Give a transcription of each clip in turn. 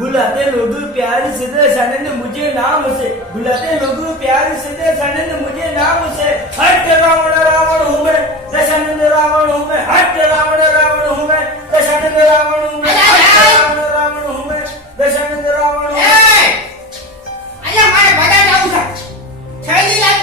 बुलाते लोग प्यार से सनन मुझे नाम से बुलाते लोग प्यार से सनन मुझे नाम से हट रावण रावण हूँ मैं दशानंद रावण हूँ मैं हट रावण रावण हूँ मैं दशानंद रावण हूँ मैं रावण रावण हूँ मैं दशानंद रावण हूँ અલ્યા મારે બડા જાવું છે થેલી લાગ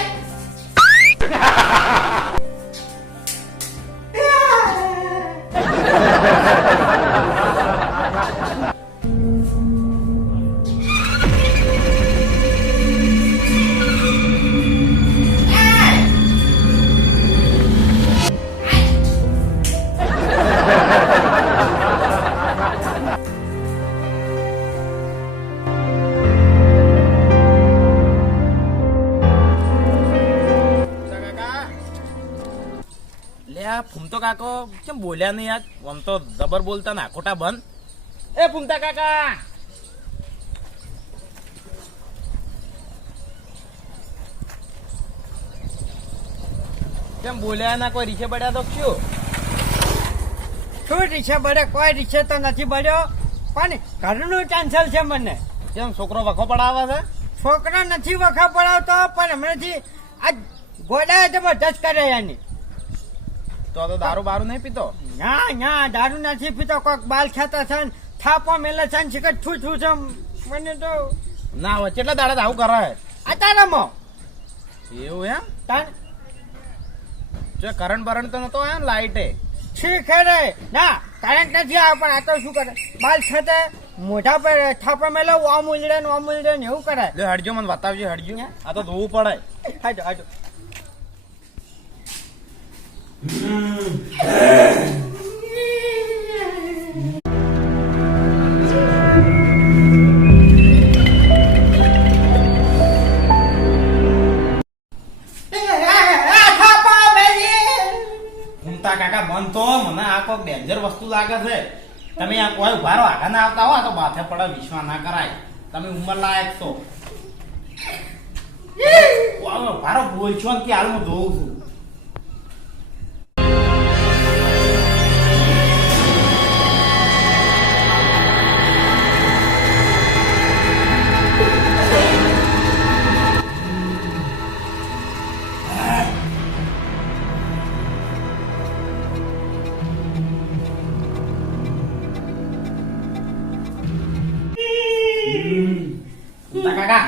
ફૂમતો કાકો કેમ બોલ્યા નહીં આજ? આમ તો જબર બોલતા ના ખોટા બંધ. એ ફૂમતા કાકા કેમ બોલ્યા ના? કોઈ રીછે બળ્યા તો શું રીક્ષે બળે? કોઈ રીક્ષે તો નથી બળ્યો, પણ ઘરનું ટેન્શન છે મને. કેમ છોકરો વખો પડાવે છે? છોકરો નથી વખા પડાવતો, પણ હમણાંથી આ ગોડા જબરદસ્ત કરે એની. તો દારૂ બારૂ નહીં પીતો? ના ના, દારૂ નથી પીતો. કોઈક બાલ ખાતા છે ને થાપો મેલે છે ને શિખર છું છું છે. મને તો ના હોય કેટલા દાડા આવું કરે? અતારામાં એવું એમ? તાન જો કરંટ બરંટ તો નતો એમ? લાઈટે શીખે રે ના, કરંટ નથી આવે, પણ આ તો શું કરે, બાલ ખાતે મોઢા પર થાપો મેલે ઓમ ઉલડે ને એવું કરે. લે હડજો, મને બતાવજો હડજો. આ તો ધોવું પડે. હાજો હાજો. ફૂમતા કાકા બંધ તો, મને આ કોઈ ડેન્જર વસ્તુ લાગે છે. તમે આ કોઈ ઉભારો આગળ ના આવતા હો તો માથે પડે, વિશ્વાસ ના કરાય. તમે ઉંમર લાયક છો. ઉભારો બોલ છો કે હાલ હું જોઉં છું. કાકા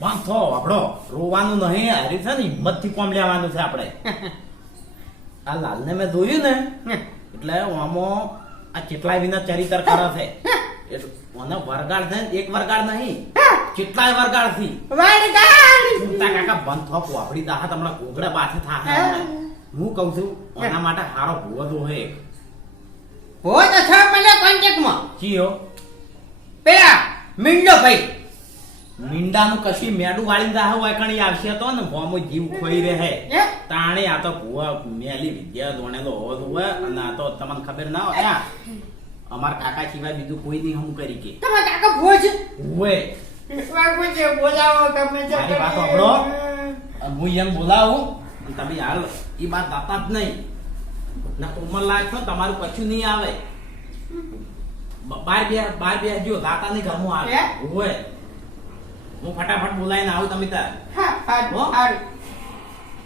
બંધ થો આપણો, રોવાનું નહીં. હારી છે ને હિંમત થી કોમ લેવાનું છે આપણે. આ લાલ ને મેં જોયું ને એટલે આમાં આ કેટલાય વિના ચરિત્ર કરે છે. મને વરગાડ છે ને, એક વરગાડ નહીં, કેટલાય વરગાડ થી. કાકા બંધ થો, આપડી દાહત હમણાં ઘોઘડા પાછી થાય. હું કઉ છું એના માટે હારો ભૂવો જો હે એક. હો તો છ પેલા કોન્ટેક્ટમાં કીયો પેલા મિંડો ભાઈ. મીંડાનું કશી મેડું વાળી દાહ વાકણી આવશે તો ને ભોમો જીવ ખોઈ રહે. તાણે આ તો ભૂવા મેલી વિદ્યા દોણેલો હોવો જોવે. અને આ તો તમને ખબર ના હોય, અમાર કાકા સિવાય બીજું કોઈ નહીં હમ કરી કે. તમારા કાકા ભૂવો છે? ઓએ વાગો છે, બોલાવો ગમે તે. મારી વાત સાંભળો, હું એમ બોલાવું તમે હાલ એ વાત દાતા જ નહીં. ના ઉંમર લાયક છો, તમારું કશું નહીં આવે. બાર બે જો દાતા ની ઘરમાં આવે. ઓએ હું ફટાફટ બોલાવીને આવું. તમે તાર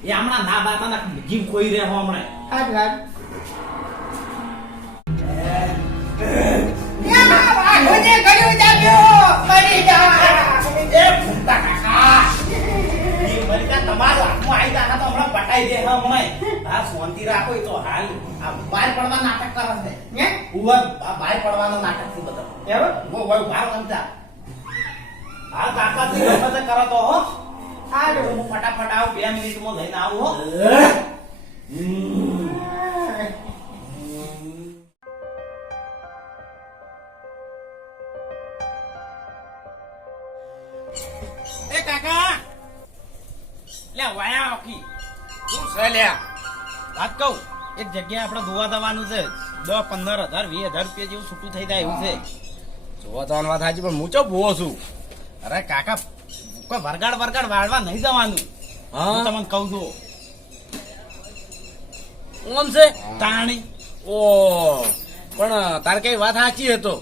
એ હમણાં ના દાતા ના જીવ ખોઈ રહ્યો હમણાં. તમારું હાથમાં આવી જા તો હમણાં પટાઈ દે. હમણાં હા શાંતિ રાખો. તો હાલ આ બહાર પડવા નાટક કરે છે. બહાર પડવાનો નાટક થી બધા ભાર ગમતા હાલ કાકા થી ગમે કરો તો હો. હું ફટાફટ આવું, 2 મિનિટમાં લઈને આવું હો. એ કાકા લે વાયા ઓકી શું છે લ્યા? વાત કહું, એક જગ્યાએ આપણે ધોવા દવાનું છે. 10-15,000 20,000 રૂપિયા જેવું છૂટું થઈ જાય એવું છે. જોવા તો વાત સાચી, પણ હું ચો ભૂવો છું. અરે કાકા કોઈ વરગાડ વાળવા નહીં જવાનું. હું તમને કહું છું. ઓમ છે તાણી ઓ પણ તારે કઈ વાત સાચી હતો.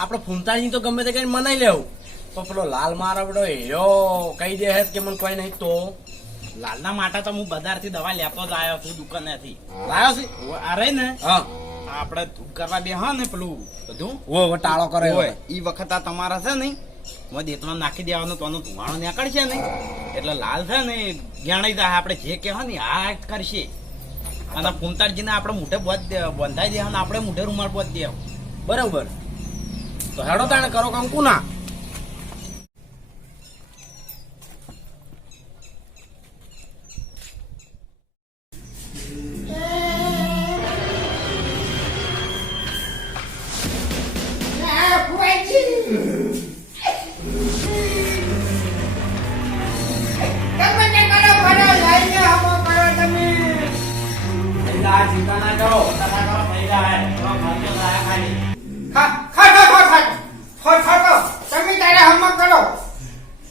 આપણે ફૂમતાજી તો ગમે તે કઈ મનાઈ લેવું પણ પેલો લાલ મારવડો એયો કહી દે હે કે મને કોઈ નહીં તો લાલના માટે તો હું બજારથી દવા લેતો જ આવ્યો છું દુકાનેથી. લાયો છે અરે ને હા આપણે ધૂપ કરવા બે હા ને પેલું બધું ઓ ટાળો કરે હોય ઈ વખત આ તમારા છે ને દેતમાં નાખી દેવાનું તો ધુમાડો નીકળશે ને એટલે લાલ છે ને જાણી જાય આપણે જે કહેવા ને આ કરશે અને ફૂમતાજીને આપણે મોઢે બંધાઈ દે અને આપણે મોઢે રૂમાલ બોધ દે. બરોબર તો હેડો તાણે કરો કામ કુના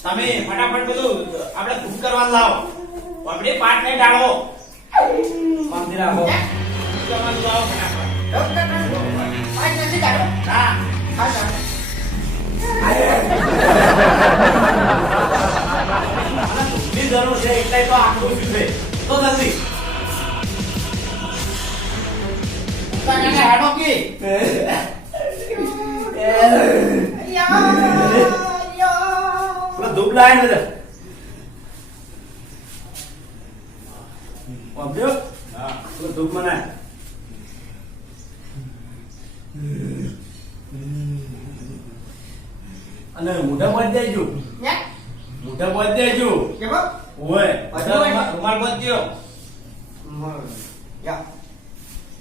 તમે ફટાફટ પેલું આપણે ધૂપ કરવાનું લાવો આપણે પાટ ને ડાળો મંદિર આવો કરવાનું લાવો ફટાફટ. હા ધૂપની જરૂર છે એટલે તો આખું છે તો જલ્દી હાડો કે ધૂપ લાય ને ધૂપ મનાય અને મોઢા બોધ દેજો મોઢા બોધ દેજો ઓય રૂમાલ બોધ દ્યો.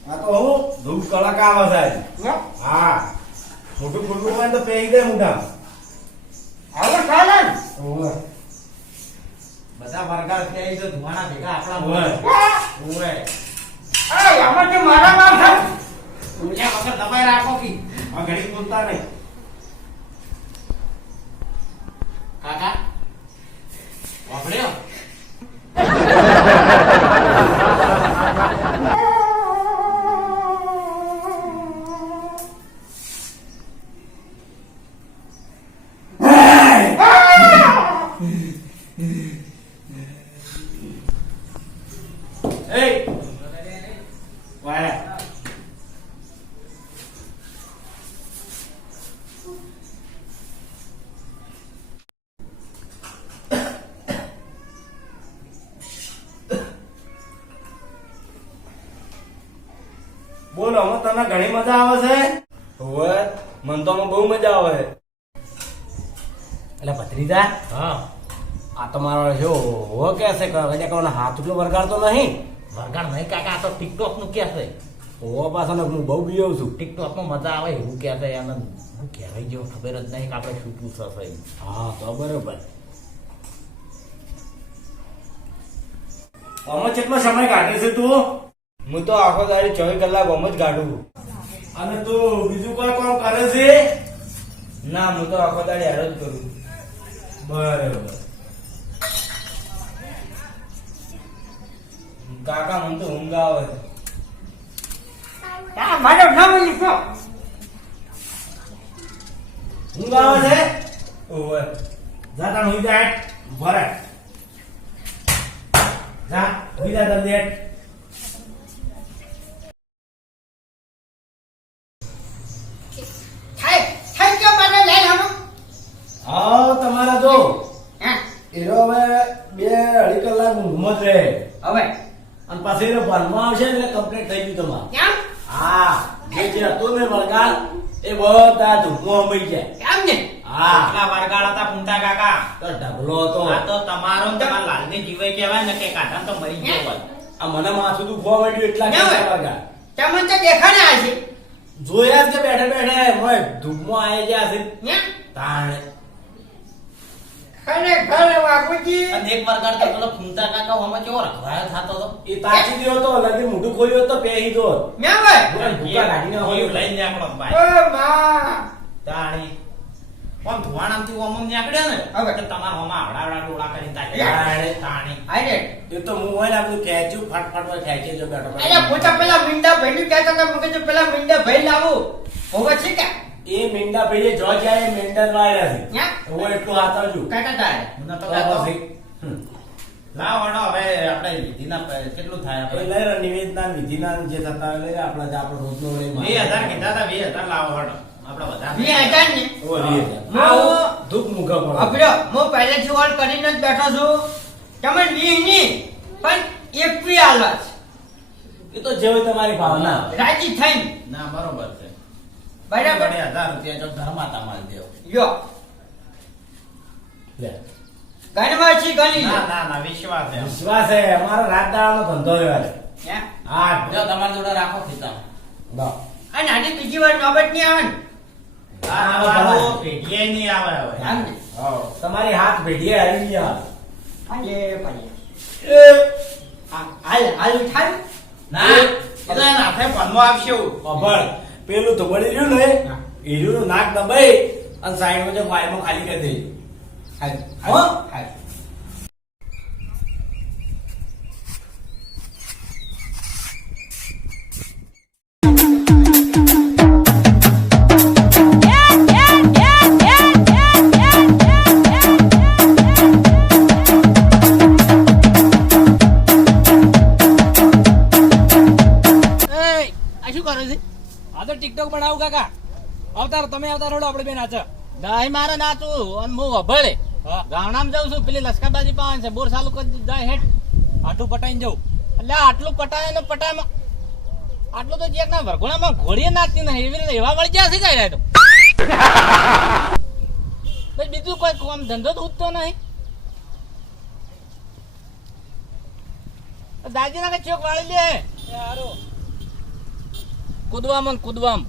આ તો હું ધૂપ કડક આવે છે. હા મોટું ખુલ્લું હોય તો પેઈ દે મોઢા બધા વરગાર થઈ તો ધુવાણા ભેગા આપણા મારા વખત દબાઈ રાખો કી ઘડી બોલતા નહીં કાકા વાપર્યો બોલો હું તને ઘણી મજા આવે છે. હવે મન તો બહુ મજા આવે છે. એટલે ભત્રીજા હા આ તો મારો જો હો કે છે કે કોનો હાથ એટલો વરગાડતો નહીં વરગાડ નહીં કાકા આ તો ટિકટોક નું કે છે. ઓ પાછા હું બહુ બીવ છું ટિકટોક માં મજા આવે એવું કે છે એને હું કહેવાય જેવું ખબર જ નહીં કે આપણે શું પૂછશે. હા તો બરોબર આમાં કેટલો સમય કાઢે છે તું? હું તો આખો દાડી 24 કલાક આમ જ કાઢું અને તું બીજું કોઈ કામ કરે છે? ના હું તો આખો દાડી હાર જ કરું. બરાબર. કાકા મને તો ઊંઘ આવે મારો નામ લીધો ઊંઘ આવે છે? ઓવે જા તાણ હુઈ જા ભરે. જા હુઈ જા જલ્દી. હા તમારા જો એનો હવે 2-2.5 કલાક ઊંઘમાં જ રહે હવે અને પછી એનો ભણવા આવશે એટલે કમ્પ્લીટ થઈ ગયું તમારે. કેમ હા જે હતું ને વરગાડ એ બધા ધૂપમાં અંબાઈ જાય. કેમ ને હા આટલા વરગાડ હતા પૂંતા કાકા. તો ઢગલો હતો. આ તો તમારો ને તમારા લાલને જીવે કહેવાય ને કે કાઢા તો મરી ગયો હોય. આ મને માથું દુખવા માંડ્યું એટલા કેમ? કેટલા વરગાડ તમને તો દેખાડે આજે જોયા જ કે બેઠે બેઠે મોય ધૂપમાં આવી ગયા છે ને તાણે. ખરેખર બાપુજી અને એક વરગાડ તો પેલો પૂંતા કાકા આમાં કેવો રખવાયો થતો હતો. એ તાચી ગયો તો લગી મોઢું ખોલ્યું તો પેહી દો ને ભાઈ ભૂકા કાઢીને કોઈ હોય. લઈને આપણો ઓ ભાઈ માં તાણી આમ ધુવાણામથી ઓમ નીકળ્યો ને હવે. કે તમારા ઓમાં આવડા ડોળા કરીને તાણે. તાણી આને એ તો હું હોય ને આપણું ખેંચ્યું ફટફટ હોય ખેંચી જો બેઠો અરે પોતા પેલા મીંડા ભાઈ નું કહેતા હતા મુકે તો પેલા મીંડા ભાઈ લાવું હોવે છે કે એ મેંડા ભાઈએ જો જાય એ મેંડા વાળ્યા છે યા? હું એટલું હાથવજો કાકા તારે મને તો તો કહેતો. પછી, લાવ હળો, હવે આપણે વિધિના કેટલું થાય એ આપણે લઈ રહ્યો નિવેદના વિધિના જે થતા હોય લઈ રહ્યા. આપણા જે આપણો રોજનો લઈ 20,000 કીધા હતા, 20,000 લાવો હળો. આપણે વધારે 20,000 ને ઓ લઈએ છે. હું ધૂપ મૂકા પડે. અભ્યો હું પહેલેથી ઓલ કરીને જ બેઠો છું તમે 20 ની પણ 21 આલસ એ તો જેવી તમારી ભાવના. રાજી થઈને ના બરોબર છે. બરાબર 20,000 રૂપિયા જો ધર્માતા માલ દેવો. યો લે. ગણવાસી ગણી ના ના ના વિશ્વાસ છે. વિશ્વાસ છે અમારો રાત દાડાનો ધંધો રહ્યો છે. હા જો તમારી જોડે રાખો ખીચા. લાવ. અને આજે બીજી વાર નોબત નહીં આવે ને આ તમારું પેઢીએ નહીં આવે હવે. આમ ને હા. તમારી હાથ ભેડીએ આવી ગયા. ભલે ભલે એ હાલ હાલ ઉઠાડ ના એ તો એના હાથે પનમાં આવશે એવું. અભણ પેલું તો બળી રહ્યું ને હીરું નાક દબાઈ અને સાઈડમાં જે વાયમાં ખાલી કરી દે. હાલ હો? હાલ આ શું કરે છે? આ તો ટિકટોક બનાવું કાકા. અવતાર તમે અવતાર હોડો આપણે બે નાચો. દાઈ મારે નાચું અને હું વભળે હા. ગામડામાં જાઉં છું પેલી લશ્કરબાજી પાવાની છે બોર ચાલુ કરી જાય હેઠ આટલું પટાઈને જવું. એટલે આટલું પટાય ને પટાયમાં આટલું તો જે ના વરઘોડામાં ઘોડીએ નાચતી નહીં એવી રીતે એવા વળી ગયા છે કઈ તો પછી બીજું કોઈ કામ ધંધો તો ઉઠતો નહીં દાદી ના ચોક વાળી લે એ હારું. કૂદવામાં ને કૂદવામાં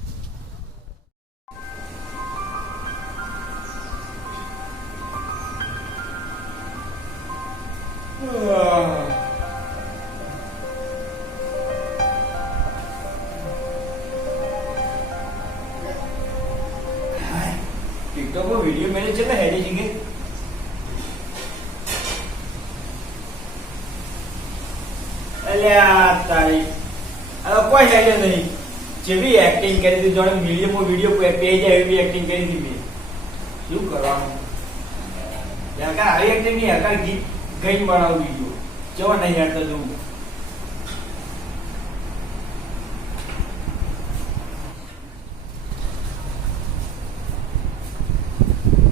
ટિકટોકમાં વિડીયો મેળે છે ને હેડી જગે અલ્યા તારી હવે કોઈ હેડે નહીં જેવી એક્ટિંગ કરી હતી જોડે વિડીયો પે જાય એવી એક્ટિંગ કરી હતી મેં શું કરવાનું હરકાર આવી એક્ટિંગ નહીં હરકાર ગીત ગઈ બનાવું વિડીયો ચેવા નહીં હેડતો જોવું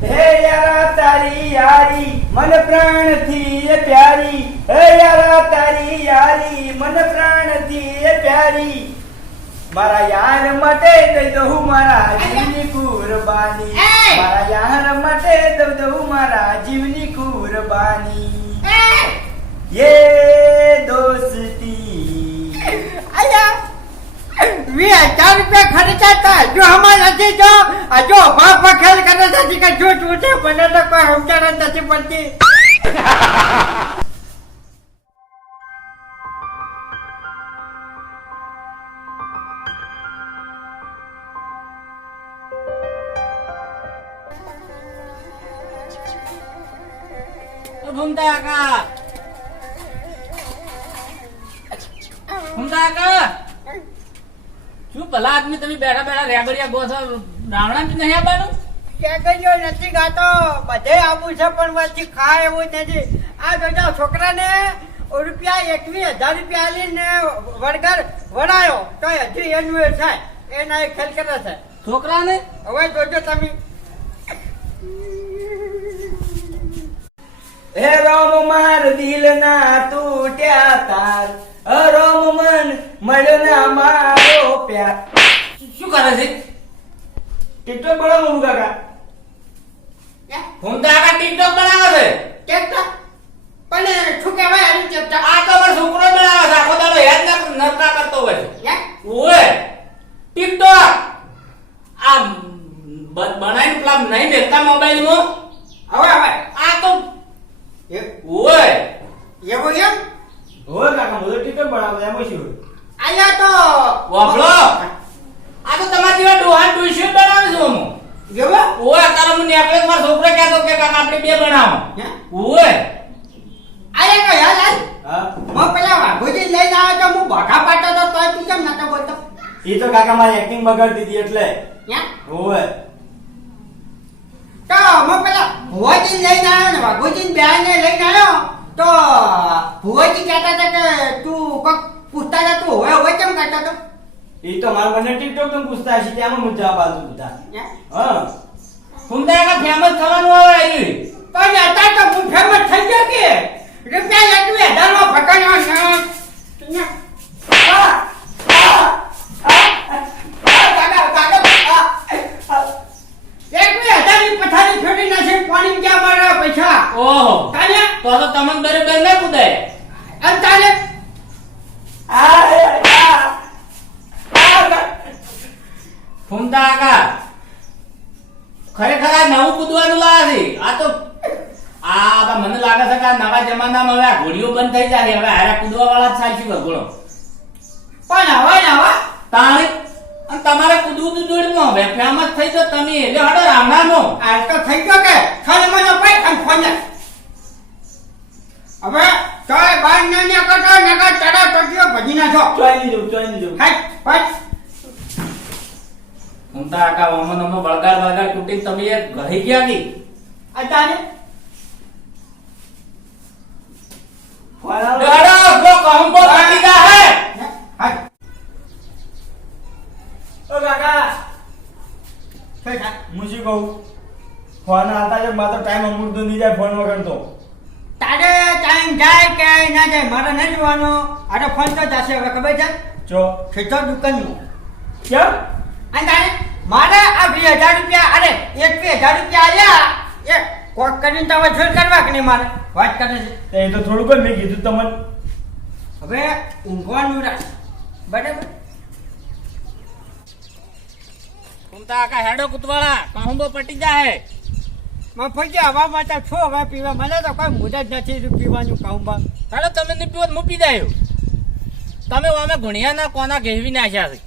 હે યારા તારી યારી મન પ્રાણ થી એ પ્યારી હે યારા તારી યારી મન પ્રાણ થી એ પ્યારી મારા યાર માટે દઈ દઉં મારા જીવની કુરબાની મારા યાર માટે દઈ દઉં મારા જીવની કુરબાની યે દોસ્તી આયા 20,000 રૂપિયા ખર્ચા હતા જો હમણાં નથી જો આ જો ભાવ ખેલ કરે છે કે જો છે મને તો કોઈ સમજણ જ નથી પડતી ઘૂમતા કાકા ઘૂમતા કાકા શું ભલા આદમી તમે બેઠા બેઠા રેગડિયા ગોસો રાવણા બી નહીં આવવાનું કેગલ્યો નથી ગાતો બધે આવું છે પણ પછી ખાય એવું નથી આ જોજો છોકરાને રૂપિયા 21,000 રૂપિયા આલીને વળગર વળાયો તો હજી એનું થાય એના એ ખેલ કરે છે છોકરાને હવે જોજો તમે હે રોમ માર દિલ ના તૂટ્યા તાર રોમ મન મળ્યો ના મારો પ્યાર શું કરે છે ટિકટોક બનાવું કાકા ઘૂમતા કાકા ટિકટોક બનાવે છે કેતા પણ શું કહેવાય આની ચર્ચા આ તો મારો છોકરો બનાવે છે આખો દાડો હેડ નરકા કરતો હોય છે ઓએ ટિકટોક આ બનાવીને પેલા નહીં દેખતા મોબાઈલમાં હવે હવે આ તો ઓએ એવું એમ હોય કાકા હું તો ટિકટોક બનાવું એમાં શું આયા તો વાપરો આ તો તમારા જેવા ડોહાન ડોશી બનાવે છે હું જેવો ઓએ તારા મને આપણે મારો છોકરો કહેતો કે કાકા આપણે બે બનાવો હે? ઓએ આયા તો યાર હા હું પેલા વાઘુજી લઈને આવ્યો તો હું ભોખા પાડતો તો તોય તું કેમ નતો બોલતો એ તો કાકા મારી એક્ટિંગ બગાડી દીધી એટલે હે? ઓવે તો અમે પેલા ભુવાજી લઈને આવ્યો ને વાઘુજી બેન ને લઈને આવ્યો તો ભુવાજી કહેતા હતા કે તું કોક પૂછતા હતા તું હવે કેમ કરતો હતો એ તો મારા મને ટિકટોક માં પૂછતા હશે ત્યાં હું જવાબ આલું બધા હે? હા ફૂમતા કાકા ફેમસ થવાનું હવે આવ્યું પણ અત્યારે તો હું ફેમસ થઈ ગયો કે રૂપિયા 21,000 માં ફટાણો પથારી છોડી નાખી પાણી ક્યાં મારા પૈસા ઓહો તાને તો તમને બરાબર ના કુદાય અને તાને ફૂમતા કાકા ખરેખર આ નવું કૂદવાનું લાવે છે આ તો મને લાગે છે કે આ નવા જમાનામાં હવે આ ઘોડીઓ બંધ થઈ જાય હવે હારા કૂદવા વાળા જ સાચી વગોળો પણ હવે ને હવે તારી અને તમારે કૂદવું તો જોડમાં હવે ફેમસ થઈ જો તમે એટલે હડો રામણાનો આ તો થઈ ગયો કે ખાલી મને પૈ અને ફોન હવે ચાલે બાર ને કરતો નગર ચડા ટોટીઓ ભજી નાખો ચોઈ જવું હાય પાછ ફૂમતા કાકા ઓમનો બળગાર તૂટી તમે એક ઘરે ગયા કી અતાને હડો બ્રો કહુંબો પડી જા હે હાય ઓ કાકા થઈ જા હું શું કહું ફોન આવતા છે મારો ટાઈમ અમૂર્તો નહીં જાય ફોન વગર તો તારે ટાઈમ જાય કે ના જાય મારે નહીં જોવાનો આરે ફોન તો જશે હવે ખબર છે જો સીધો દુકાનનું કેમ અને તારે મારે આ 20,000 રૂપિયા અરે 21,000 રૂપિયા આલ્યા એ કોક કરીને તો હવે છોડ કરવા કે નહીં મારે વાત કરે છે એ તો થોડુંક જ મેં કીધું તમને હવે ઊંઘવાનું રાખ બરાબર ફૂમતા કાકા હેડો કૂદવાળા કહુંબો પટી જા હે મફત હવા માટે છો હવે પીવા મને તો કોઈ મુદ જ નથી પીવાનું કહું બા હેડો તમે ની પીવો હું પી જાય તમે અમે ગુણિયાના કોના ઘેરવી નાખ્યા છે